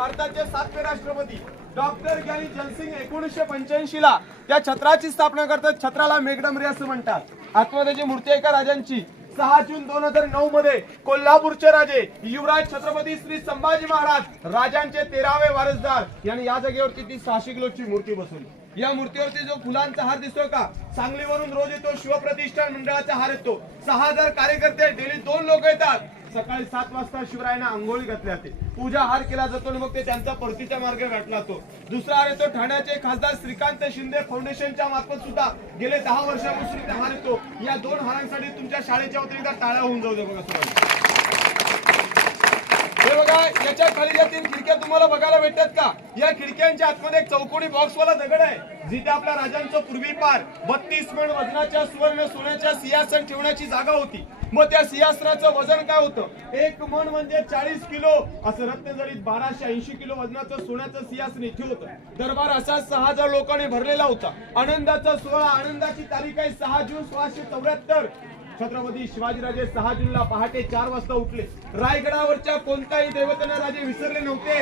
भारताचे सातवे राष्ट्रपती. डॉक्टर ज्ञानी जलसिंग एकोणीसशे पंच्याऐंशी ला त्या छत्राची स्थापना करतात. छत्राला मेघडमरी असं म्हणतात. आत्महत्याची मूर्ती आहे का राजांची? सहा जून दोन हजार नऊ मध्ये कोल्हापूरचे राजे युवराज छत्रपती श्री संभाजी महाराज राजांचे तेरावे वारसदार. यांनी या जागेवरती ती सहाशे किलोची मूर्ती बसवली. या मूर्तीवरती जो फुलांचा हार दिसतोय का? सांगलीवरून रोज येतो शिवप्रतिष्ठान मंडळाचा हार येतो. सहा हजार कार्यकर्ते डेली दोन लोक येतात. सकाळी सात वाजता शिवरायांना आंघोळी घातली जाते. पूजा हार केला जातो आणि मग ते त्यांचा परतीचा मार्ग गाठला जातो. दुसरा हार येतो ठाण्याचे खासदार श्रीकांत शिंदे फाउंडेशनच्या मार्फत सुद्धा गेले दहा वर्षापासून हार येतो. या दोन हारांसाठी तुमच्या शाळेच्या वतीने टाळ्या होऊन जाऊ दे बघा हे बघा याच्या खाली ज्या तीन खिडक्या तुम्हाला बघायला भेटतात का? या खिडक्यांच्या आतमध्ये एक चौकोनी बॉक्स वाला दगड आहे जिथे आपल्या राजांचं पूर्वी पार बत्तीस मण वजनाच्या सुवर्ण सोन्याच्या सिंहासन ठेवण्याची जागा होती. मग त्या सिंहासनाचं वजन काय होतं? एक मण म्हणजे चाळीस किलो. असं रत्नजडीत बाराशे ऐंशी किलो वजनाचं सोन्याचं सिंहासन इथे होतं. दरबार असा सहा हजार लोकांनी भरलेला होता. आनंदाचा सोहळा आनंदाची तारीख आहे सहा जून सोळाशे चौऱ्याहत्तर. छत्रपती शिवाजीराजे सहा जूनला पहाटे चार वाजता उठले. रायगडावरच्या कोणत्याही देवतेने राजे विसरले नव्हते.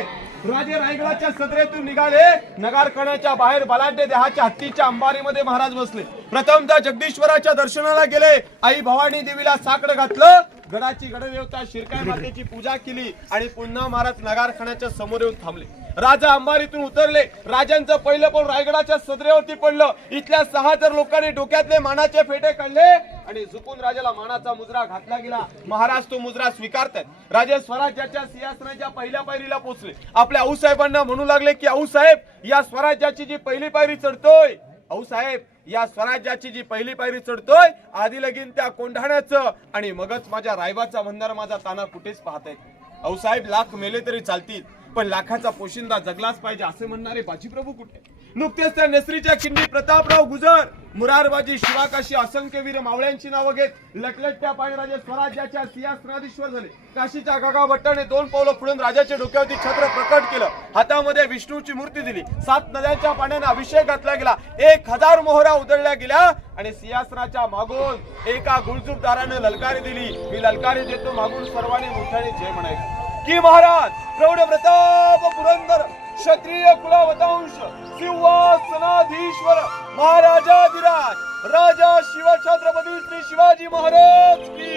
राजे रायगडाच्या सदरेतून निघाले. नगारकण्याच्या बाहेर बलाढ्य देहाच्या हत्तीच्या अंबारीमध्ये महाराज बसले. प्रथमदा जगदीश्वराच्या दर्शनाला गेले. आई भवानी देवीला साकडं घातलं. गडाची गडदेवता शिरकाय मातेची पूजा केली आणि पुन्हा महाराज नगारखान्याच्या समोर येऊन थांबले. राजा अंबारीतून उतरले. राजांचं पहिलं पण रायगडाच्या सदरेवरती पडलं. इथल्या सहा जर लोकांनी डोक्यातले मानाचे फेटे काढले. आणि झुकून राजाला मानाचा मुजरा घातला गेला. महाराज तो मुजरा स्वीकारतात. राजे स्वराज्याच्या सिंहासनाच्या पहिल्या पायरीला पोहोचले आपल्या आऊसाहेबांना म्हणू लागले की आऊसाहेब या स्वराज्याची जी पहिली पायरी चढतोय आऊसाहेब या स्वराज्याची जी पहिली पायरी चढतोय आधी लगीन त्या कोंढाण्याचं आणि मगच माझ्या रायबाचा भंडार माझा ताना कुठेच पाहतायत आऊसाहेब लाख मेले तरी चालतील. पण लाखाचा पोशिंदा जगलाच पाहिजे असे म्हणणारे बाजीप्रभू कुठे? नुकतेच त्या नेसरीच्या किंडी प्रतापराव गुजर मुरारबाजी शिवाकाशी असंख्य वीर मावळ्यांची नावं घेत लटलटत्या पायराजे स्वराज्याच्या सिंहासनाधीश्वर झाले. काशीच्या गागा भट्टाने दोन पावलं फुडून राजाच्या डोक्यावरती छत्र प्रकट केलं. हातामध्ये विष्णूची मूर्ती दिली. सात नद्यांच्या पाण्याने अभिषेक घातला गेला. एक हजार मोहरा उधळल्या गेल्या आणि सिंहासनाच्या मागून एका गुळजूबदाराने ललकारी दिली. मी ललकारी देतो मागून सर्वांनी मोठ्याने जय म्हणायचं. की महाराज प्रौढ प्रताप पुरंदर क्षत्रिय कुलावतांश सिंहासनाधीश्वर महाराजाधिराज राजा शिवछत्रपती श्री शिवाजी महाराज की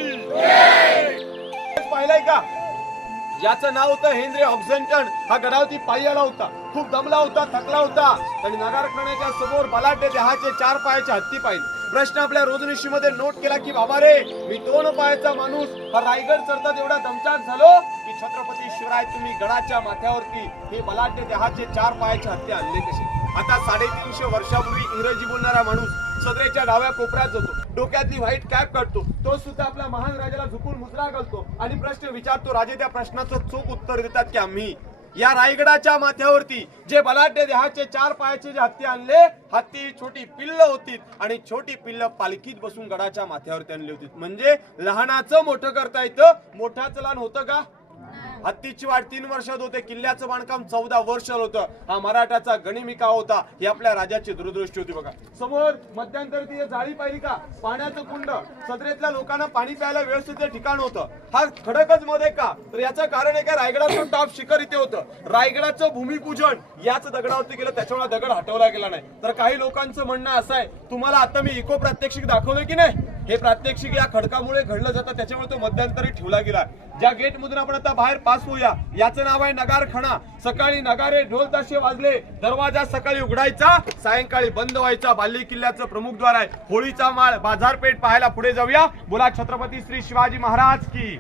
पाहिलाय का? याचं नाव होतं हेन्द्रे ऑब्झंटन हा गडावती पायी आला होता. खूप दमला होता थकला होता. आणि नगारखाण्याच्या समोर बलाढ्य देहाचे चार पायाचे हत्ती पाहिले. प्रश्न आपल्या रोजनिशीमध्ये नोट केला की बाबा रे मी दोन पायाचा माणूस हा रायगड चढतात एवढा दमचाक झालो की छत्रपती शिवराय तुम्ही गडाच्या माथ्यावरती हे बलाढ्य देहाचे चार पायाचे हत्या आणले कसे? आता साडेतीनशे वर्षापूर्वी इंग्रजी बोलणारा माणूस सदरेच्या डाव्या कोपऱ्यात जातो. डोक्यातली व्हाईट कॅप काढतो. तो सुद्धा आपल्या महान राजाला झुकून मुजरा घालतो आणि प्रश्न विचारतो. राजे त्या प्रश्नाचं चोख उत्तर देतात की आम्ही या रायगडाच्या माथ्यावरती जे बलाढ्य देहाचे चार पायाचे जे हत्ती आणले हत्ती छोटी पिल्ल होती आणि छोटी पिल्ल पालखीत बसून गडाच्या माथ्यावरती आणली होती. म्हणजे लहानाचं मोठं करता येतं मोठाचं लहान होतं का? हत्तीची वाढ तीन वर्षात होते. किल्ल्याचं बांधकाम चौदा वर्ष होतं. हा मराठाचा गणिमिका होता. ही आपल्या राजाची दूरदृष्टी होती बघा. समोर मध्यंतरी तिथे जाळी पाहिली का? पाण्याचं कुंड. सदरेतल्या लोकांना पाणी प्यायला व्यवस्थित ठिकाण होतं. हा खडकच मध्ये का? तर याचं कारण आहे का? रायगडाचं टॉप शिखर इथे होतं. रायगडाचं भूमिपूजन याच दगडावरती गेलं त्याच्यामुळे दगड हटवला गेला नाही. तर काही लोकांचं म्हणणं असं आहे. तुम्हाला आता मी इको प्रात्यक्षिक दाखवलं की नाही? हे प्रात्यक्षिक या खडकामुळे घडलं जातं त्याच्यामुळे तो मध्यंतरी ठेवला गेला. ज्या गेट मधून आपण आता बाहेर पास होऊया याचं नाव आहे नगारखाना सकाळी नगारे ढोल ताशे वाजले दरवाजा सकाळी उघडायचा सायंकाळी बंद व्हायचा. बाल्ली किल्ल्याचं प्रमुख द्वार आहे. होळीचा माळ बाजारपेठ पाहायला पुढे जाऊया. बोला छत्रपती श्री शिवाजी महाराज की.